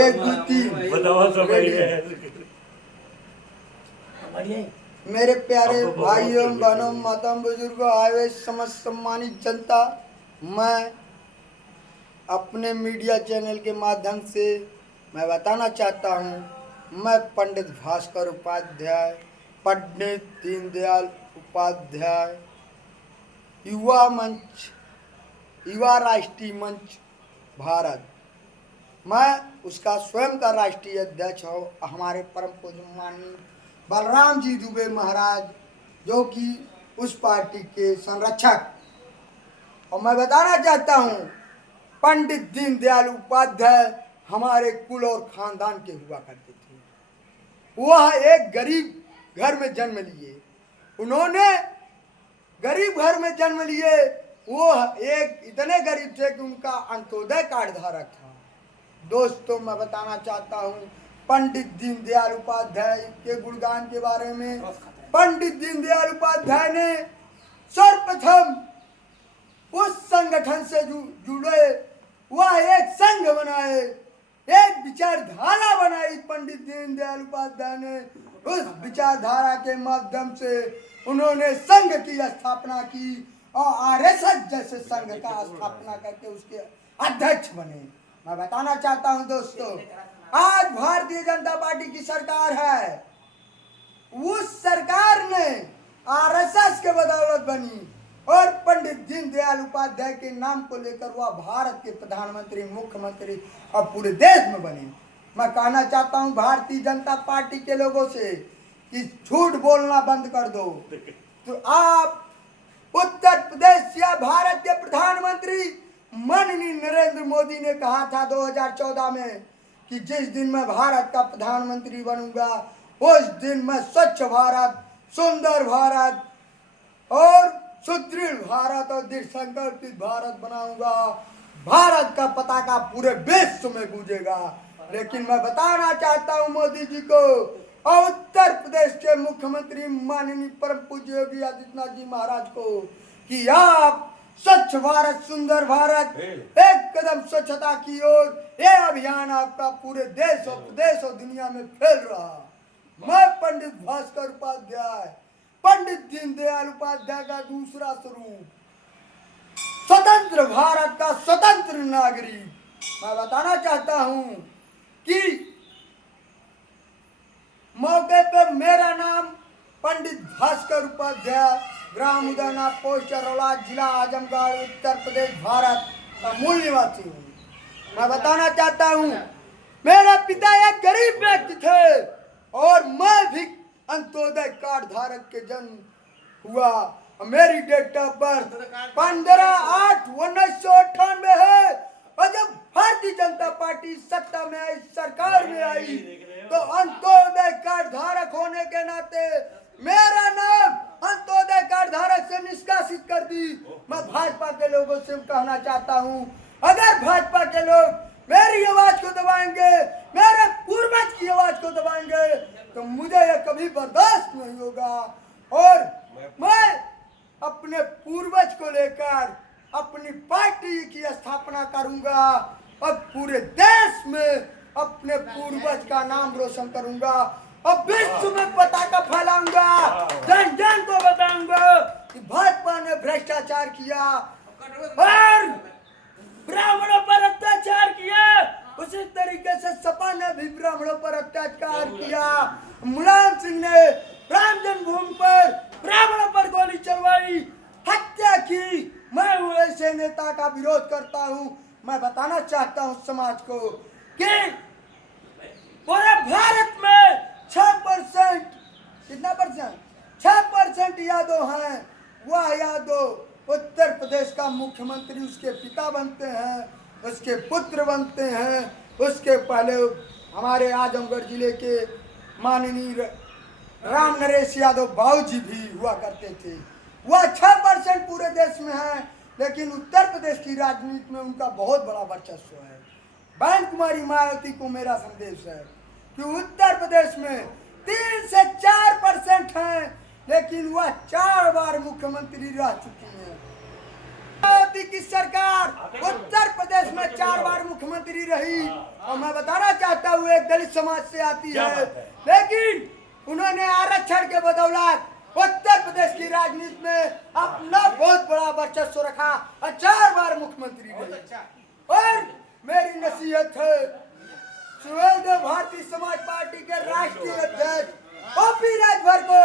एक दो तीन बताओ सब मेरे प्यारे भाइयों बहनों माता बुजुर्गों आए समस्त सम्मानित जनता, मैं अपने मीडिया चैनल के माध्यम से मैं बताना चाहता हूँ, मैं पंडित भास्कर उपाध्याय, पंडित दीनदयाल उपाध्याय युवा मंच, युवा राष्ट्रीय मंच भारत, मैं उसका स्वयं का राष्ट्रीय अध्यक्ष हूँ। हमारे परम पूज्य माननीय बलराम जी दुबे महाराज जो कि उस पार्टी के संरक्षक, और मैं बताना चाहता हूँ पंडित दीनदयाल उपाध्याय हमारे कुल और खानदान के हुआ करते थे। वह एक गरीब घर में जन्म लिए, उन्होंने गरीब घर में जन्म लिए। वो एक इतने गरीब थे कि उनका अंत्योदय कार्ड धारक था। दोस्तों, मैं बताना चाहता हूँ पंडित दीनदयाल उपाध्याय के गुणगान के बारे में। पंडित दीनदयाल उपाध्याय ने सर्वप्रथम उस संगठन से जुड़े, वह एक संघ बनाए, एक विचारधारा बनाई। पंडित दीनदयाल उपाध्याय ने उस विचारधारा के माध्यम से उन्होंने संघ की स्थापना की और आरएसएस जैसे संघ का स्थापना करके उसके अध्यक्ष बने। मैं बताना चाहता हूं दोस्तों, आज भारतीय जनता पार्टी की सरकार है, उस सरकार ने आरएसएस के बदौलत बनी और पंडित दीनदयाल उपाध्याय के नाम को लेकर वह भारत के प्रधानमंत्री, मुख्यमंत्री और पूरे देश में बने। मैं कहना चाहता हूं भारतीय जनता पार्टी के लोगों से कि झूठ बोलना बंद कर दो। तो आप उत्तर प्रदेश या भारत के प्रधानमंत्री माननीय नरेंद्र मोदी ने कहा था 2014 में कि जिस दिन मैं भारत का प्रधानमंत्री बनूंगा उस दिन मैं स्वच्छ भारत, सुंदर भारत और सुदृढ़ भारत और दृढ़ संकल्पित भारत बनाऊंगा। भारत का पताका पूरे विश्व में गूंजेगा। लेकिन मैं बताना चाहता हूं मोदी जी को और उत्तर प्रदेश के मुख्यमंत्री माननीय परम पूज्य योगी आदित्यनाथ जी महाराज को कि आप स्वच्छ भारत, सुंदर भारत, एक कदम स्वच्छता की ओर, ये अभियान आपका पूरे देश और प्रदेश और दुनिया में फैल रहा। मैं पंडित भास्कर उपाध्याय, पंडित दीनदयाल उपाध्याय का दूसरा स्वरूप, स्वतंत्र भारत का स्वतंत्र नागरिक, मैं बताना चाहता हूं कि मौके पर मेरा नाम पंडित भास्कर उपाध्याय, ग्राम उदयना, पोस्ट अरोड़ा, जिला आजमगढ़, उत्तर प्रदेश, भारत का मूल निवासी हूँ। मैं बताना चाहता हूँ मेरा पिता एक गरीब व्यक्ति थे और मैं भी अंत्योदय कार्ड धारक के जन्म हुआ। मेरी डेट ऑफ बर्थ 15/8/1998 है और जब भारतीय जनता पार्टी सत्ता में आई, सरकार में आई, तो अंत्योदय कार्ड धारक होने के नाते मेरा नाम अंत्योदय कार्ड धारक से निष्कासित कर दी। मैं भाजपा के लोगों से कहना चाहता हूं, अगर भाजपा के लोग मेरी आवाज को दबाएंगे, मेरे पूर्वज की आवाज को दबाएंगे, तो मुझे यह कभी बर्दाश्त नहीं होगा। और मैं अपने पूर्वज को लेकर अपनी पार्टी की स्थापना करूंगा और पूरे देश में अपने पूर्वज का नाम रोशन करूंगा और विश्व में पताका फैलाऊंगा। जन जन को बताऊंगा कि भाजपा ने भ्रष्टाचार किया और ब्राह्मणों पर अत्याचार किया, उसी तरीके से सपा ने भी ब्राह्मणों पर अत्याचार किया। मुलायम सिंह ने राम जन्मभूमि पर ब्राह्मणों पर गोली चलवाई, हत्या की। मैं ऐसे नेता का विरोध करता हूं। मैं बताना चाहता हूं समाज को कि पूरे भारत में 6% कितना परसेंट 6% यादव हैं। वह यादव उत्तर प्रदेश का मुख्यमंत्री उसके पिता बनते हैं, उसके पुत्र बनते हैं। उसके पहले हमारे आजमगढ़ जिले के माननीय राम नरेश यादव बाबूजी भी हुआ करते थे। वह 6% पूरे देश में है, लेकिन उत्तर प्रदेश की राजनीति में उनका बहुत बड़ा वर्चस्व है। बहन कुमारी मायावती को मेरा संदेश है कि उत्तर प्रदेश में 3 से 4% हैं, लेकिन वह 4 बार मुख्यमंत्री रह चुकी है। मायावती की सरकार उत्तर प्रदेश में 4 बार मुख्यमंत्री मुख्यमंत्री रही और मैं बताना चाहता हूँ एक दलित समाज से आती क्या है, बात है? लेकिन उन्होंने आरक्षण के बदौलत उत्तर प्रदेश की राजनीति में अपना बहुत बड़ा वर्चस्व रखा और 4 बार मुख्यमंत्री रहे। और मेरी नसीहत है सुहेलदेव भारतीय समाज पार्टी के राष्ट्रीय अध्यक्ष ओपी राजभर को,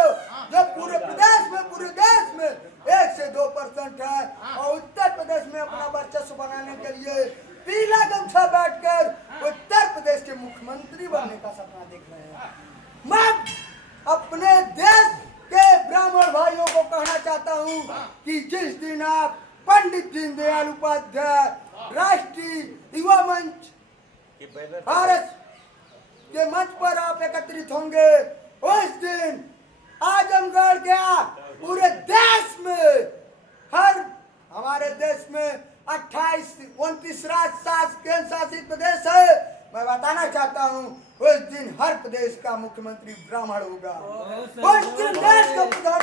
जो पूरे देश में 1 से 2% है और उत्तर प्रदेश में अपना वर्चस्व बनाने के लिए पीला गमछा बैठकर उत्तर प्रदेश के मुख्यमंत्री बनने का सपना देख रहे हैं। मैं अपने देश के ब्राह्मण भाइयों को कहना चाहता हूं कि जिस दिन आप पंडित दीनदयाल उपाध्याय राष्ट्रीय युवा मंच भारत के मंच पर आप एकत्रित होंगे, उस दिन आजमगढ़ क्या पूरे देश में हमारे देश में 29 राज्य केंद्र शासित प्रदेश है। मैं बताना चाहता हूँ उस दिन हर प्रदेश का मुख्यमंत्री ब्राह्मण होगा, उस दिन देश का प्रधान